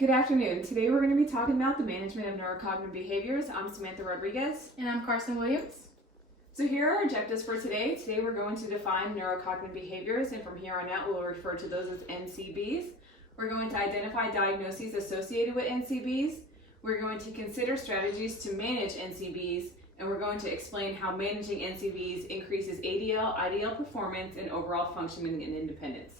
Good afternoon. Today we're going to be talking about the management of neurocognitive behaviors. I'm Samantha Rodriguez. And I'm Carson Williams. So here are our objectives for today. Today we're going to define neurocognitive behaviors, and from here on out we'll refer to those as NCBs. We're going to identify diagnoses associated with NCBs. We're going to consider strategies to manage NCBs, and we're going to explain how managing NCBs increases ADL, IDL performance, and overall functioning and independence.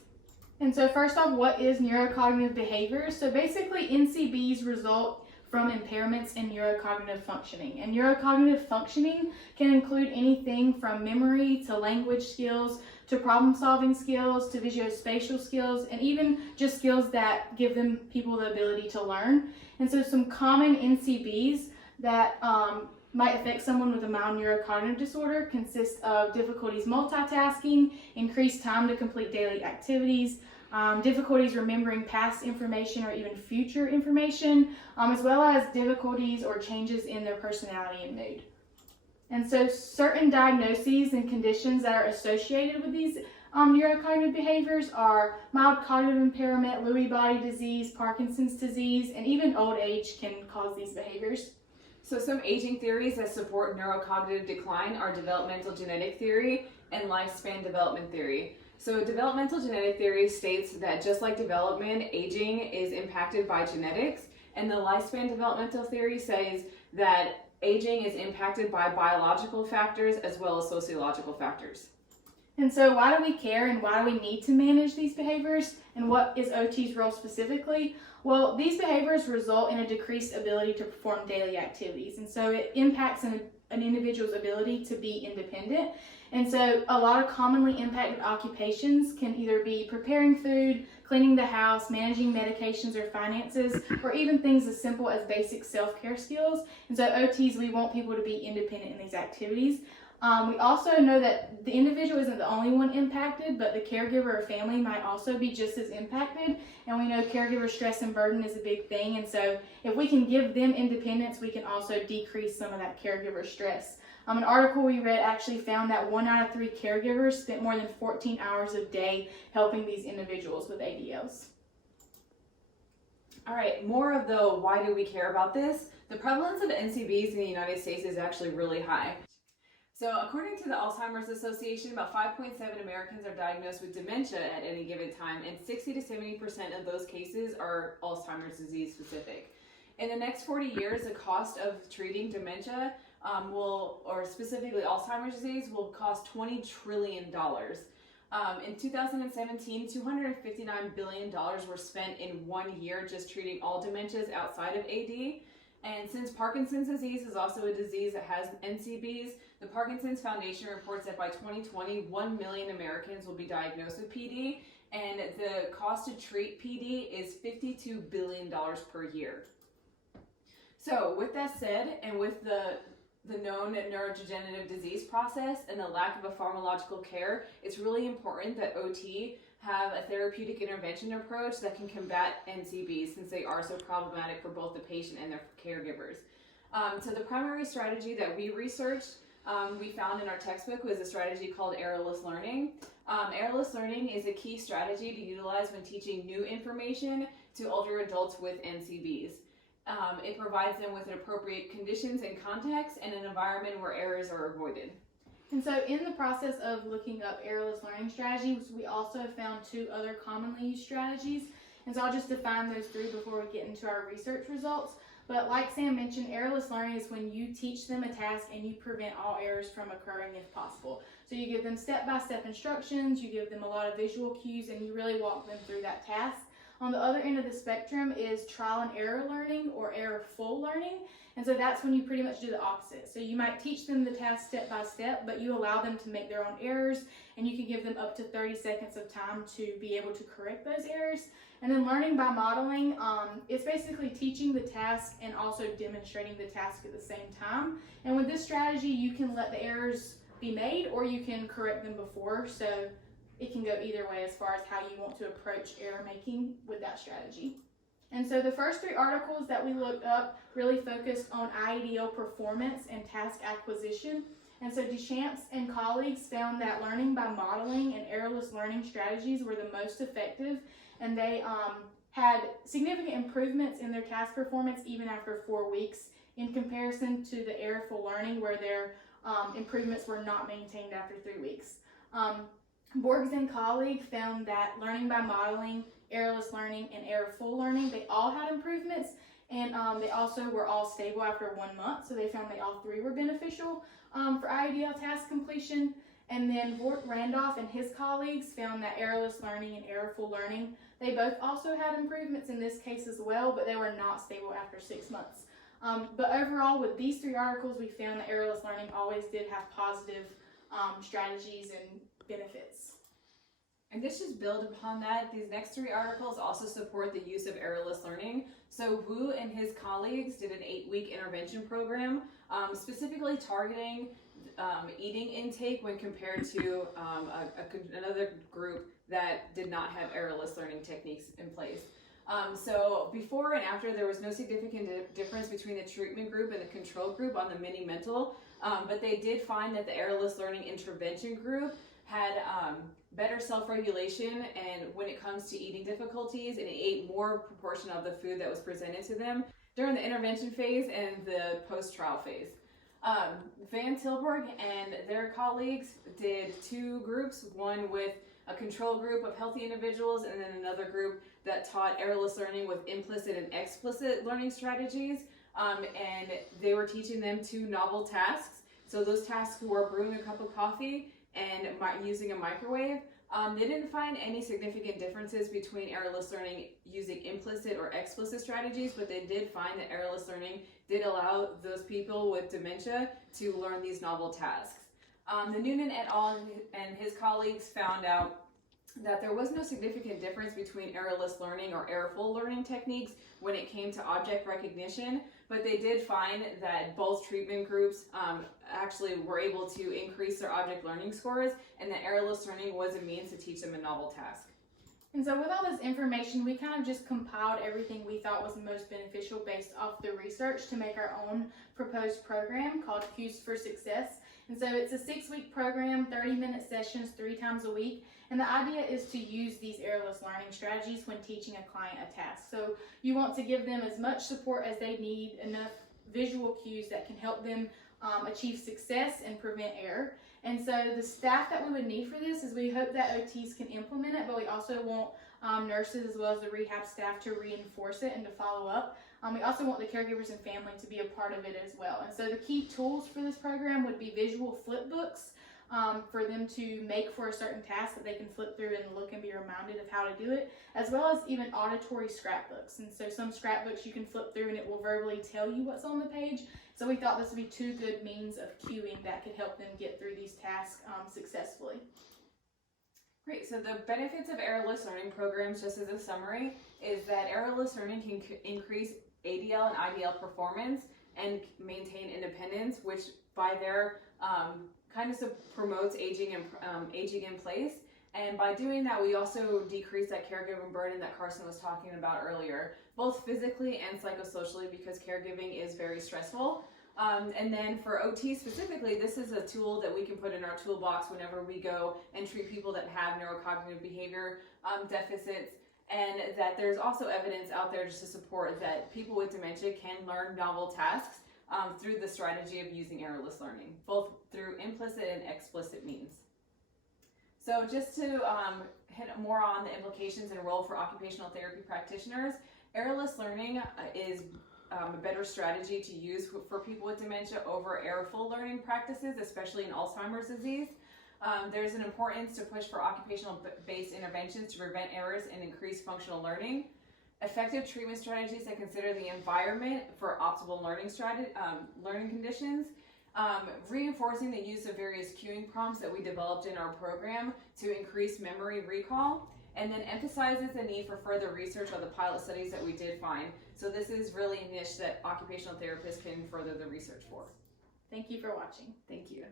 And so first off, what is neurocognitive behavior? So basically NCBs result from impairments in neurocognitive functioning. And neurocognitive functioning can include anything from memory to language skills to problem-solving skills to visuospatial skills, and even just skills that give people the ability to learn. And so some common NCBs that might affect someone with a mild neurocognitive disorder consist of difficulties multitasking, increased time to complete daily activities, difficulties remembering past information or even future information, as well as difficulties or changes in their personality and mood. And so certain diagnoses and conditions that are associated with these neurocognitive behaviors are mild cognitive impairment, Lewy body disease, Parkinson's disease, and even old age can cause these behaviors. So some aging theories that support neurocognitive decline are developmental genetic theory and lifespan development theory. So developmental genetic theory states that just like development, aging is impacted by genetics, and the lifespan developmental theory says that aging is impacted by biological factors as well as sociological factors. And so why do we care and why do we need to manage these behaviors, and what is OT's role specifically? Well, these behaviors result in a decreased ability to perform daily activities, and so it impacts an individual's ability to be independent. And so a lot of commonly impacted occupations can either be preparing food, cleaning the house, managing medications or finances, or even things as simple as basic self-care skills. And so OTs, we want people to be independent in these activities. We also know that the individual isn't the only one impacted, but the caregiver or family might also be just as impacted. And we know caregiver stress and burden is a big thing. And so if we can give them independence, we can also decrease some of that caregiver stress. An article we read actually found that 1 out of 3 caregivers spent more than 14 hours a day helping these individuals with ADLs. All right, more of the why do we care about this? The prevalence of NCBs in the United States is actually really high. So according to the Alzheimer's Association, about 5.7 Americans are diagnosed with dementia at any given time, and 60 to 70% of those cases are Alzheimer's disease specific. In the next 40 years, the cost of treating dementia or specifically Alzheimer's disease, will cost $20 trillion. In 2017, $259 billion were spent in 1 year just treating all dementias outside of AD. And since Parkinson's disease is also a disease that has NCBs, the Parkinson's Foundation reports that by 2020, 1 million Americans will be diagnosed with PD, and the cost to treat PD is $52 billion per year. So with that said, and with the known neurodegenerative disease process and the lack of a pharmacological care, it's really important that OT have a therapeutic intervention approach that can combat NCBs, since they are so problematic for both the patient and their caregivers. So the primary strategy that we researched, we found in our textbook, was a strategy called errorless learning. Errorless learning is a key strategy to utilize when teaching new information to older adults with NCBs. It provides them with appropriate conditions and context and an environment where errors are avoided. And so in the process of looking up errorless learning strategies, we also found 2 other commonly used strategies. And so I'll just define those 3 before we get into our research results. But like Sam mentioned, errorless learning is when you teach them a task and you prevent all errors from occurring if possible. So you give them step-by-step instructions, you give them a lot of visual cues, and you really walk them through that task. On the other end of the spectrum is trial and error learning or error-full learning. And so that's when you pretty much do the opposite. So you might teach them the task step by step, but you allow them to make their own errors, and you can give them up to 30 seconds of time to be able to correct those errors. And then learning by modeling, it's basically teaching the task and also demonstrating the task at the same time. And with this strategy, you can let the errors be made or you can correct them before. So it can go either way as far as how you want to approach error making with that strategy. And so the first 3 articles that we looked up really focused on IADL performance and task acquisition. And so Deschamps and colleagues found that learning by modeling and errorless learning strategies were the most effective, and they had significant improvements in their task performance even after 4 weeks in comparison to the Errorful Learning, where their improvements were not maintained after 3 weeks. Borges and colleague found that learning by modeling, errorless learning, and errorful learning, they all had improvements, and they also were all stable after 1 month, so they found they all three were beneficial for IADL task completion. And then Vort Randolph and his colleagues found that errorless learning and errorful learning, they both also had improvements in this case as well, but they were not stable after 6 months. But overall, with these 3 articles, we found that errorless learning always did have positive strategies and benefits. And this just builds upon that. These next 3 articles also support the use of errorless learning. So Wu and his colleagues did an 8-week intervention program, specifically targeting eating intake when compared to another group that did not have errorless learning techniques in place. So before and after, there was no significant difference between the treatment group and the control group on the mini-mental, but they did find that the errorless learning intervention group had better self-regulation, and when it comes to eating difficulties, and it ate more proportion of the food that was presented to them during the intervention phase and the post-trial phase. Van Tilburg and their colleagues did 2 groups, one with a control group of healthy individuals and then another group that taught errorless learning with implicit and explicit learning strategies, and they were teaching them 2 novel tasks. So those tasks were brewing a cup of coffee and using a microwave. They didn't find any significant differences between errorless learning using implicit or explicit strategies, but they did find that errorless learning did allow those people with dementia to learn these novel tasks. The Noonan et al. And his colleagues found out that there was no significant difference between errorless learning or errorful learning techniques when it came to object recognition, but they did find that both treatment groups actually were able to increase their object learning scores, and that errorless learning was a means to teach them a novel task. And so with all this information, we kind of just compiled everything we thought was the most beneficial based off the research to make our own proposed program called Cues for Success. And so it's a 6-week program, 30-minute sessions 3 times a week. And the idea is to use these errorless learning strategies when teaching a client a task. So you want to give them as much support as they need, enough visual cues that can help them achieve success and prevent error. And so the staff that we would need for this is we hope that OTs can implement it, but we also want nurses as well as the rehab staff to reinforce it and to follow up. We also want the caregivers and family to be a part of it as well. And so the key tools for this program would be visual flip books for them to make for a certain task that they can flip through and look and be reminded of how to do it, as well as even auditory scrapbooks. And so some scrapbooks you can flip through and it will verbally tell you what's on the page. So we thought this would be 2 good means of cueing that could help them get through these tasks successfully. Great, so the benefits of errorless learning programs, just as a summary, is that errorless learning can increase ADL and IDL performance and maintain independence, which by their kind of promotes aging in place. And by doing that, we also decrease that caregiving burden that Carson was talking about earlier, both physically and psychosocially, because caregiving is very stressful. And then for OT specifically, this is a tool that we can put in our toolbox whenever we go and treat people that have neurocognitive behavior deficits, and that there's also evidence out there just to support that people with dementia can learn novel tasks through the strategy of using errorless learning, both through implicit and explicit means. So just to hit more on the implications and role for occupational therapy practitioners, errorless learning is a better strategy to use for people with dementia over errorful learning practices, especially in Alzheimer's disease. There's an importance to push for occupational-based interventions to prevent errors and increase functional learning. Effective treatment strategies that consider the environment for optimal learning conditions. Reinforcing the use of various cueing prompts that we developed in our program to increase memory recall. And then emphasizes the need for further research on the pilot studies that we did find. So this is really a niche that occupational therapists can further the research for. Thank you for watching. Thank you.